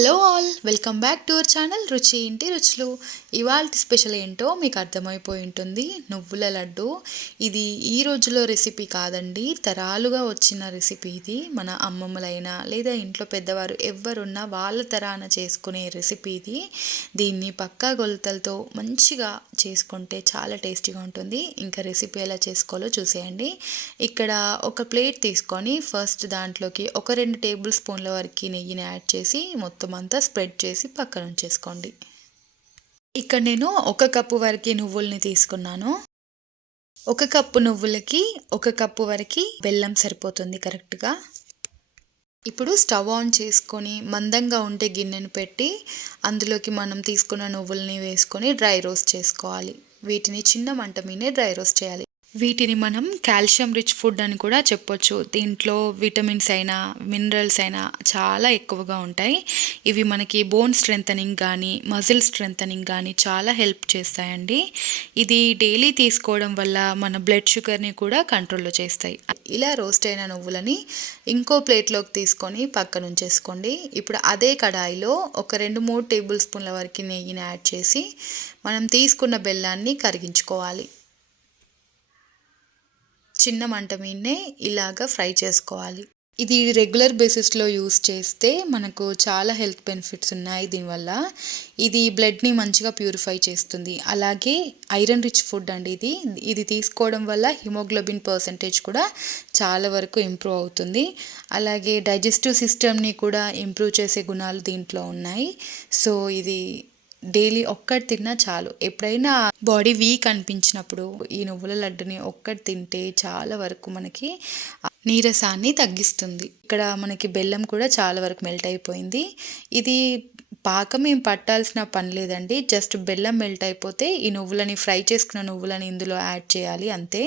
Hello all, welcome back to our channel రుచి ఇంటి రుచులు. ఇవాళ స్పెషల్ ఏంటో మీకు అర్థమైపోయి ఉంటుంది. నువ్వుల లడ్డు. ఇది ఈ రోజులో రెసిపీ కాదండి, తరాలుగా వచ్చిన రెసిపీ ఇది. మన అమ్మమ్మలైనా లేదా ఇంట్లో పెద్దవారు ఎవరున్నా వాళ్ళ తరాన చేసుకునే రెసిపీ ఇది. దీన్ని పక్కా కొలతలతో మంచిగా చేసుకుంటే చాలా టేస్టీగా ఉంటుంది. ఇంకా రెసిపీ ఎలా చేసుకోవాలో చూసేయండి. ఇక్కడ ఒక ప్లేట్ తీసుకొని ఫస్ట్ దాంట్లోకి ఒక 2 టేబుల్ స్పూన్ల వరకు నెయ్యిని యాడ్ చేసి మొత్తం అంతా స్ప్రెడ్ చేసి పక్కన ఉంచేసుకోండి. ఇక్కడ నేను 1 కప్పు వరకు నువ్వుల్ని తీసుకున్నాను. 1 కప్పు నువ్వులకి 1 కప్పు వరకు బెల్లం సరిపోతుంది కరెక్ట్గా. ఇప్పుడు స్టవ్ ఆన్ చేసుకొని మందంగా ఉండే గిన్నెను పెట్టి అందులోకి మనం తీసుకున్న నువ్వుల్ని వేసుకొని డ్రై రోస్ట్ చేసుకోవాలి. వీటిని చిన్న మంట మీదే డ్రై రోస్ట్ చేయాలి. వీటిని మనం కాల్షియం రిచ్ ఫుడ్ అని కూడా చెప్పొచ్చు. దీంట్లో విటమిన్స్ అయినా మినరల్స్ అయినా చాలా ఎక్కువగా ఉంటాయి. ఇవి మనకి బోన్ స్ట్రెంథనింగ్ కానీ మజిల్ స్ట్రెంథనింగ్ కానీ చాలా హెల్ప్ చేస్తాయండి. ఇది డైలీ తీసుకోవడం వల్ల మన బ్లడ్ షుగర్ని కూడా కంట్రోల్లో చేస్తాయి. ఇలా రోస్ట్ అయిన నువ్వులని ఇంకో ప్లేట్లోకి తీసుకొని పక్కన ఉంచేసుకోండి. ఇప్పుడు అదే కడాయిలో ఒక 2-3 టేబుల్ స్పూన్ల వరకు నెయ్యిని యాడ్ చేసి మనం తీసుకున్న బెల్లాన్ని కరిగించుకోవాలి. చిన్న మంట మీదనే ఇలాగా ఫ్రై చేసుకోవాలి. ఇది రెగ్యులర్ బేసిస్లో యూస్ చేస్తే మనకు చాలా హెల్త్ బెనిఫిట్స్ ఉన్నాయి దీనివల్ల. ఇది బ్లడ్ని మంచిగా ప్యూరిఫై చేస్తుంది. అలాగే ఐరన్ రిచ్ ఫుడ్ అండి ఇది. ఇది తీసుకోవడం వల్ల హిమోగ్లోబిన్ పర్సెంటేజ్ కూడా చాలా వరకు ఇంప్రూవ్ అవుతుంది. అలాగే డైజెస్టివ్ సిస్టమ్ని కూడా ఇంప్రూవ్ చేసే గుణాలు దీంట్లో ఉన్నాయి. సో ఇది డైలీ ఒక్కటి తిన్నా చాలు. ఎప్పుడైనా బాడీ వీక్ అనిపించినప్పుడు ఈ నువ్వుల లడ్డుని ఒక్కటి తింటే చాలా వరకు మనకి నీరసాన్ని తగ్గిస్తుంది. ఇక్కడ మనకి బెల్లం కూడా చాలా వరకు మెల్ట్ అయిపోయింది. ఇది పాకం ఏం పట్టాల్సిన పని లేదండి. జస్ట్ బెల్లం మెల్ట్ అయిపోతే ఈ నువ్వులని ఫ్రై చేసుకున్న నువ్వులని ఇందులో యాడ్ చేయాలి అంతే.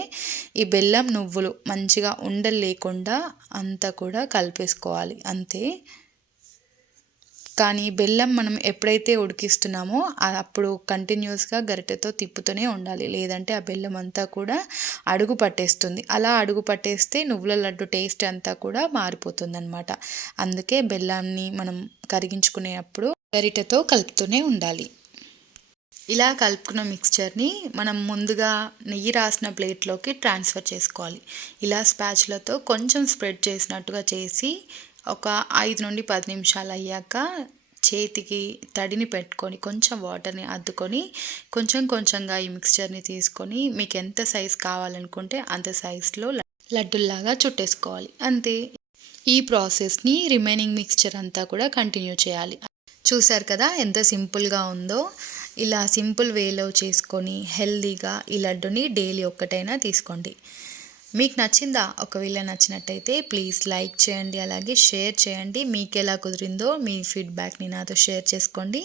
ఈ బెల్లం నువ్వులు మంచిగా ఉండలు లేకుండా అంతా కూడా కలిపేసుకోవాలి అంతే. కానీ బెల్లం మనం ఎప్పుడైతే ఉడికిస్తున్నామో అప్పుడు కంటిన్యూస్గా గరిటెతో తిప్పుతూనే ఉండాలి. లేదంటే ఆ బెల్లం అంతా కూడా అడుగు పట్టేస్తుంది. అలా అడుగు పట్టేస్తే నువ్వుల లడ్డు టేస్ట్ అంతా కూడా మారిపోతుంది అనమాట. అందుకే బెల్లాన్ని మనం కరిగించుకునేటప్పుడు గరిటెతో కలుపుతూనే ఉండాలి. ఇలా కలుపుకున్న మిక్స్చర్ని మనం ముందుగా నెయ్యి రాసిన ప్లేట్లోకి ట్రాన్స్ఫర్ చేసుకోవాలి. ఇలా స్పాచులతో కొంచెం స్ప్రెడ్ చేసినట్టుగా చేసి ఒక 5-10 నిమిషాలు అయ్యాక చేతికి తడిని పెట్టుకొని కొంచెం వాటర్ని అద్దుకొని కొంచెం కొంచెంగా ఈ మిక్స్చర్ని తీసుకొని మీకు ఎంత సైజ్ కావాలనుకుంటే అంత సైజులో లడ్డుల్లాగా చుట్టేసుకోవాలి అంతే. ఈ ప్రాసెస్ని రిమైనింగ్ మిక్స్చర్ అంతా కూడా కంటిన్యూ చేయాలి. చూసారు కదా ఎంత సింపుల్గా ఉందో. ఇలా సింపుల్ వేలో చేసుకొని హెల్దీగా ఈ లడ్డుని డైలీ ఒక్కటైనా తీసుకోండి. మీకు నచ్చిందా? ఒకవేళ నచ్చినట్టయితే ప్లీజ్ లైక్ చేయండి, అలాగే షేర్ చేయండి. మీకు ఎలా కుదిరిందో మీ ఫీడ్బ్యాక్ని నాతో షేర్ చేసుకోండి.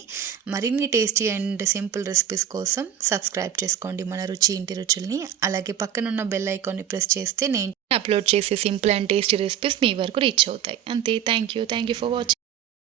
మరిన్ని టేస్టీ అండ్ సింపుల్ రెసిపీస్ కోసం సబ్స్క్రైబ్ చేసుకోండి మన రుచి ఇంటి రుచుల్ని. అలాగే పక్కనున్న బెల్ ఐకాన్ని ప్రెస్ చేస్తే నేను అప్లోడ్ చేసే సింపుల్ అండ్ టేస్టీ రెసిపీస్ మీ వరకు రీచ్ అవుతాయి అంతే. Thank you for watching.